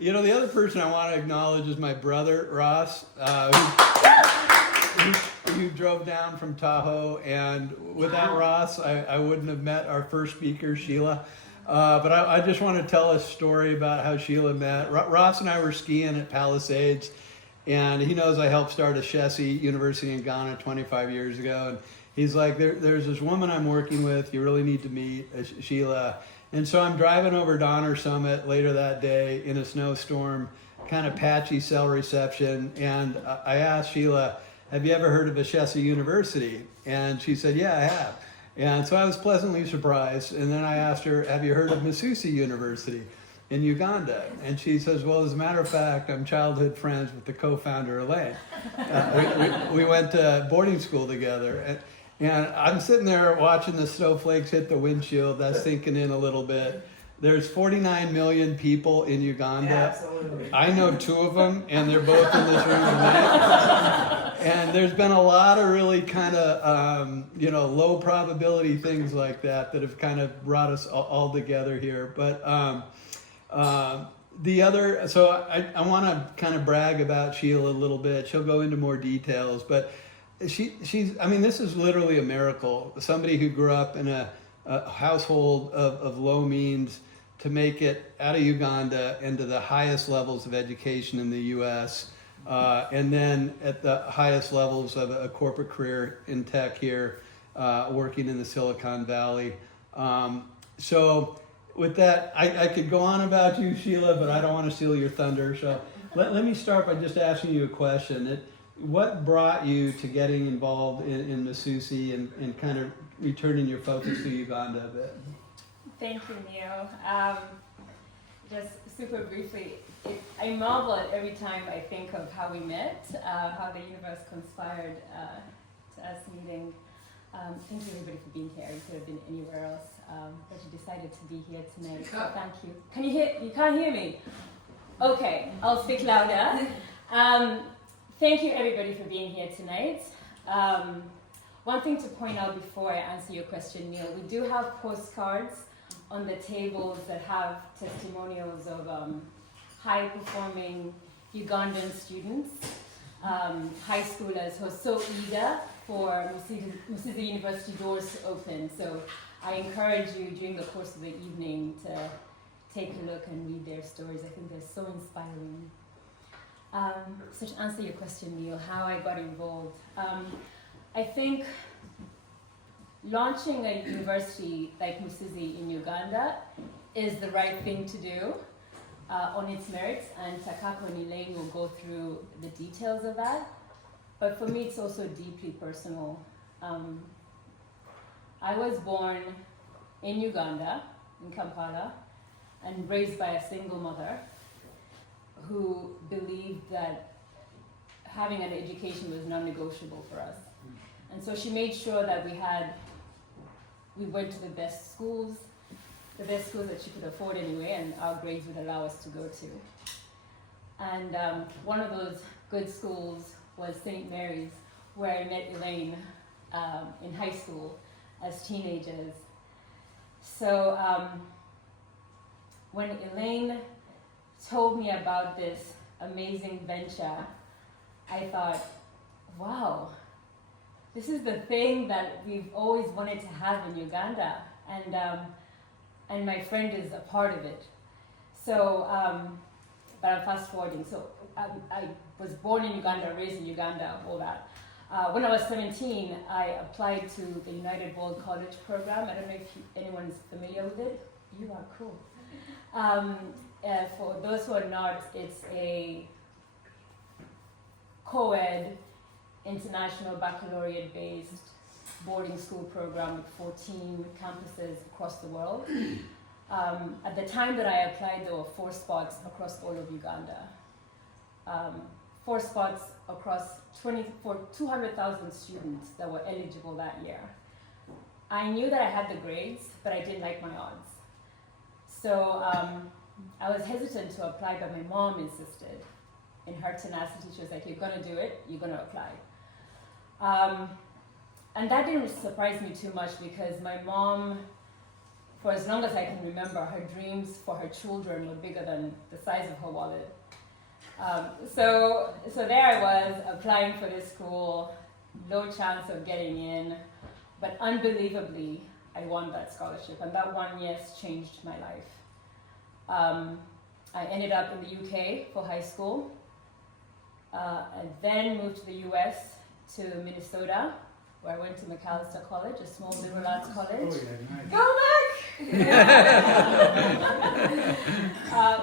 The other person I want to acknowledge is my brother, Ross, who drove down from Tahoe. And without Ross, I wouldn't have met our first speaker, Sheila. But I just want to tell a story about how Sheila met. Ross and I were skiing at Palisades, and he knows I helped start a Shesi University in Ghana 25 years ago. And he's like, there's this woman I'm working with, you really need to meet, Sheila. And so I'm driving over Donner Summit later that day in a snowstorm, kind of patchy cell reception. And I asked Sheila, have you ever heard of a Shesi University? And she said, yeah, I have. And so I was pleasantly surprised. And then I asked her, have you heard of Masusi University in Uganda? And she says, well, as a matter of fact, I'm childhood friends with the co-founder, Elaine. We went to boarding school together. And I'm sitting there watching the snowflakes hit the windshield. That's sinking in a little bit. There's 49 million people in Uganda. Yeah, absolutely. I know 2 of them, and they're both in this room tonight. And there's been a lot of really kind of, low probability things like that have kind of brought us all together here. But I want to kind of brag about Sheila a little bit. She'll go into more details, but this is literally a miracle. Somebody who grew up in a household of low means to make it out of Uganda into the highest levels of education in the U.S., and then at the highest levels of a corporate career in tech here, working in the Silicon Valley. So with that, I could go on about you, Sheila, but I don't want to steal your thunder. So let me start by just asking you a question. What brought you to getting involved in Masusi and kind of returning your focus to Uganda a bit? Thank you, Neil. Just super briefly, I marvel at every time I think of how we met, how the universe conspired to us meeting. Thank you everybody for being here. You could have been anywhere else, but you decided to be here tonight. So thank you. Can you hear? You can't hear me? Okay, I'll speak louder. Thank you everybody for being here tonight. One thing to point out before I answer your question, Neil, we do have postcards on the tables that have testimonials of high-performing Ugandan students, high schoolers who are so eager for Masusi University doors to open. So I encourage you during the course of the evening to take a look and read their stories. I think they're so inspiring. So to answer your question, Neil, how I got involved, I think launching a university like Masusi in Uganda is the right thing to do on its merits, and Takako and Elaine will go through the details of that. But for me, it's also deeply personal. I was born in Uganda, in Kampala, and raised by a single mother who believed that having an education was non-negotiable for us. And so she made sure that we went to the best schools that she could afford anyway, and our grades would allow us to go to. And one of those good schools was St. Mary's, where I met Elaine in high school as teenagers. So when Elaine told me about this amazing venture, I thought, wow, this is the thing that we've always wanted to have in Uganda, and my friend is a part of it. So, but I'm fast forwarding. So I was born in Uganda, raised in Uganda, all that. When I was 17, I applied to the United World College program. I don't know if anyone's familiar with it. You are cool. For those who are not, it's a co-ed international baccalaureate-based boarding school program with 14 campuses across the world. At the time that I applied, there were 4 spots across all of Uganda. 4 spots across for 200,000 students that were eligible that year. I knew that I had the grades, but I didn't like my odds. So I was hesitant to apply, but my mom insisted. In her tenacity, she was like, you're gonna do it, you're gonna apply. And that didn't surprise me too much because my mom for as long as I can remember, her dreams for her children were bigger than the size of her wallet. So there I was applying for this school, no chance of getting in, but unbelievably, I won that scholarship, and that one yes changed my life. I ended up in the UK for high school, and then moved to the US to Minnesota, where I went to Macalester College, a small liberal arts college. Oh, yeah, nice. Go Mac!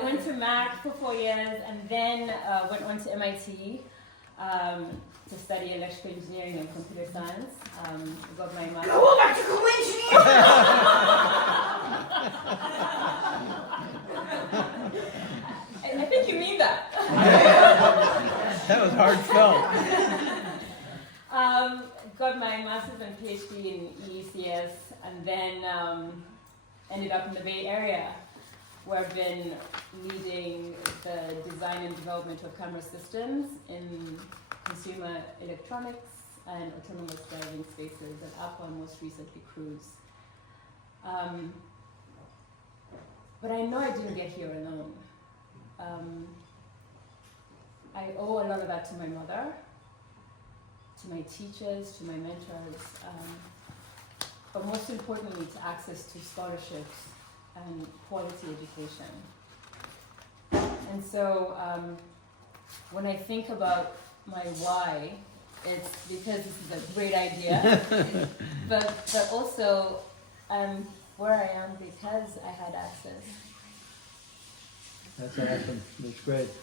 Went to Mac for 4 years, and then went on to MIT to study electrical engineering and computer science. Got my master's. Go electrical engineer! I think you mean that. That was heartfelt. Got my master's and PhD in EECS, and then ended up in the Bay Area, where I've been leading the design and development of camera systems in consumer electronics and autonomous driving spaces, and Apple, and most recently Cruise. But I know I didn't get here alone. I owe a lot of that to my mother, to my teachers, to my mentors, but most importantly to access to scholarships and quality education. And so when I think about my why, it's because this is a great idea, but also where I am because I had access. That's awesome. That's great.